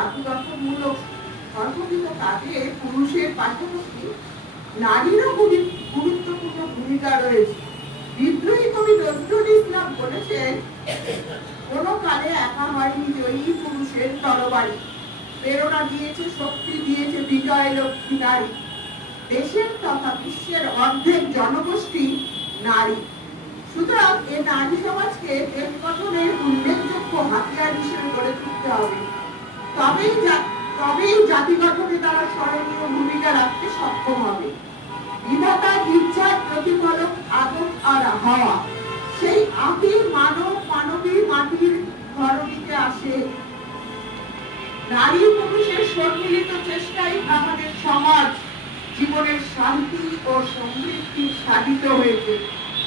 জাতিগতমূলক সর্ববিধ কাজে পুরুষের পাশাপাশি নারীরও গুরুত্বপূর্ণ ভূমিকা রয়েছে। বিদ্রোহী কবি নজরুল ইসলাম বলেছেন, কোন কালে একা হয়নি জয়ী পুরুষের তরবারি, প্রেরণা দিয়েছে, শক্তি দিয়েছে বিজয় লক্ষ্মী নারী। দেশের তথা বিশ্বের অর্ধেক জনগোষ্ঠী নারী। সুতরাং এই নারী সমাজকে দেশ গঠনের উল্লেখযোগ্য হাতিয়ার হিসেবে গড়ে তুলতে হবে। তবেই জাতি গঠনে তারা স্মরণীয় ভূমিকা রাখতে সক্ষম হবে। বিধাতার ইচ্ছার প্রতিফলক আদম আর হাওয়া, সেই আদি মানবী মাটির ধরণীতে আসে। নারী পুরুষের সম্মিলিত চেষ্টাই আমাদের সমাজ জীবনের শান্তি ও সমৃদ্ধি সাধিত হয়েছে।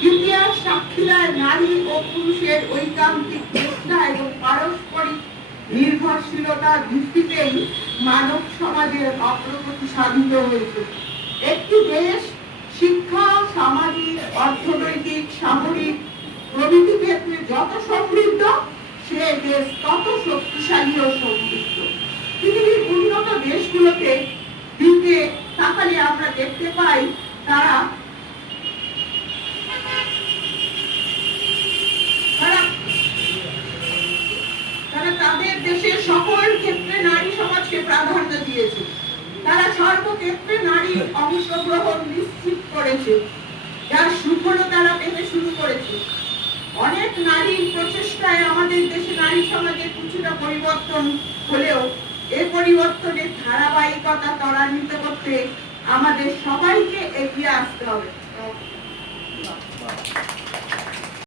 ইতিহাস সাক্ষী দেয়, নারী ও পুরুষের ঐকান্তিক চেষ্টা এবং পারস্পরিক নির্ভরশীলতার ভিত্তিতেই মানব সমাজের অগ্রগতি সাধিত হয়েছে। একটি দেশ শিক্ষা, সামাজিক, অর্থনৈতিক, সামরিক প্রভৃতি ক্ষেত্রে যত সমৃদ্ধ, সে দেশ তত শক্তিশালী ও সমৃদ্ধ। পৃথিবীর উন্নত দেশগুলোকে দিকে তাকালে আমরা দেখতে পাই তারা তাদের দেশের সকল ক্ষেত্রে নারী সমাজকে প্রাধান্য দিয়েছে। তারা সর্বক্ষেত্রে নারীর অংশগ্রহণ নিশ্চিত করেছে, যার সুফল তারা পেতে শুরু করেছে। অনেক নারীর প্রচেষ্টায় আমাদের দেশে নারী সমাজে কিছুটা পরিবর্তন হলেও এ পরিবর্তনের ধারাবাহিকতা ত্বরান্বিত করতে আমাদের সবাইকে এগিয়ে আসতে হবে।